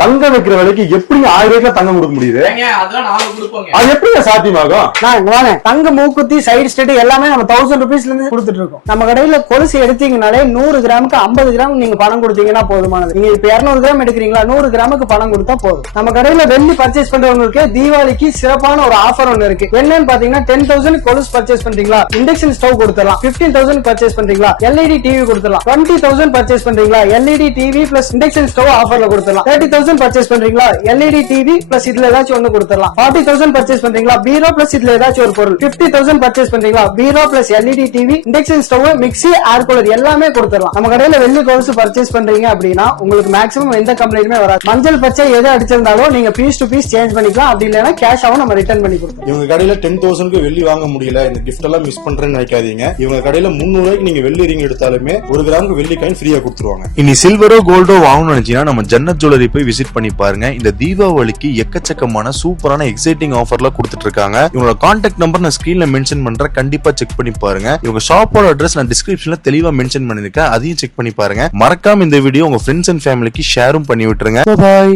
தங்க வைக்கிற விலைக்கு எப்படி 1000 ரூபாய்க்கு தங்கம் கொடுக்க முடியுது? அது எப்படி சாத்தியமாகும்? தங்க மூக்குத்தி சைடு ஸ்டெட் எல்லாமே நம்ம 1000 ரூபீஸ்ல இருந்து கொடுத்துட்டு இருக்கோம். நம்ம கடையில கொலுசு எடுத்தீங்கனாலே 100 கிராமுக்கு 50 கிராம் நீங்க பணம் கொடுத்தீங்கன்னா போதுமானது. நீங்க இப்ப 200 கிராம் எடுக்கிறீங்களா, 100 கிராமுக்கு பணம் கொடுத்தா போதும். நம்ம கடையில வெள்ளி பர்ச்சேஸ் பண்றவங்களுக்கு தீபாவளிக்கு சிறப்பான ஒரு ஆஃபர் ஒன்னு இருக்கு. என்னன்னு பாத்தீங்கன்னா 10,000 கொலுசு பர்ச்சேஸ் பண்றீங்களா, இண்டக்ஷன் ஸ்டவ் கொடுத்துடலாம். 15,000 பர்ச்சேஸ் பண்றீங்களா, LED டிவி கொடுத்துடலாம். 20,000 பர்ச்சேஸ் பண்றீங்களா, LED TV plus induction stove ஆஃபர்ல கொடுத்துடலாம். 30,000 பர்ச்சேஸ் பண்றீங்களா, LED டிவி பிளஸ் இதுல ஏதாச்சும் ஒன்னு கொடுத்துடலாம். 40,000 பர்ச்சேஸ் பண்றீங்களா, பீரோ பிளஸ் இதுல ஏதாச்சும் ஒரு பொருள். 50,000 பர்ச்சேஸ் பண்றீங்களா, bureau plus LED TV, induction stove, mixie, air cooler எல்லாமே கொடுத்துடலாம். நம்ம கடையில வெள்ளி கொலுசு பர்ச்சேஸ் பண்றீங்க அப்படின்னா உங்களுக்கு மேக்ஸிமம் எந்த கம்ப்ளைண்ட்டுமே வராது. மஞ்சள் பச்சை எது அடிச்சிருந்தாலும் நீங்க பீஸ் டு பீஸ் சேஞ்ச் பண்ணிக்கலாம். அப்படி இல்லைன்னா கேஷாவும் நம்ம ரிட்டர்ன் பண்ணி கொடுப்போம். இவங்க கடையில 10,000 வெள்ளி வாங்க முடியல, இந்த கிஃப்ட் எல்லாம் மிஸ் பண்றேன்னு நினைக்காதீங்க. இவங்க கடையில 300 ரூபாய்க்கு நீங்க வெள்ளி ரிங் எடுத்தாலுமே 1 கிராமுக்கு வெள்ளி காயின் ஃப்ரீயா கொடுத்துருவாங்க. இனி சில்வரோ கோல்டோ வாங்கணும்னு நினைச்சீங்கன்னா நம்ம ஜன்னத் ஜுவல்லரி போய் விசிட் பண்ணி பாருங்க. இந்த தீபாவளிக்கு எக்கச்சக்கமான சூப்பரான எக்ஸைட்டிங் ஆஃபர்ல கொடுத்துட்டு இருக்காங்க. இவங்களோட கான்டாக்ட் நம்பர் நான் ஸ்கிரீன்ல மென்ஷன் பண்றேன், கண்டிப்பா செக் பண்ணி பாருங்க. இவங்க ஷாப்போட அட்ரஸ் நான் டிஸ்கிரிப்ஷன்ல தெளிவா மென்ஷன் பண்ணிருக்கேன், அதையும் செக் பண்ணி பாருங்க. மறக்காம இந்த வீடியோ உங்க ஃப்ரெண்ட்ஸ் அண்ட் ஃபேமிலிக்கு ஷேரும் பண்ணி விட்டுருங்க. பாய்.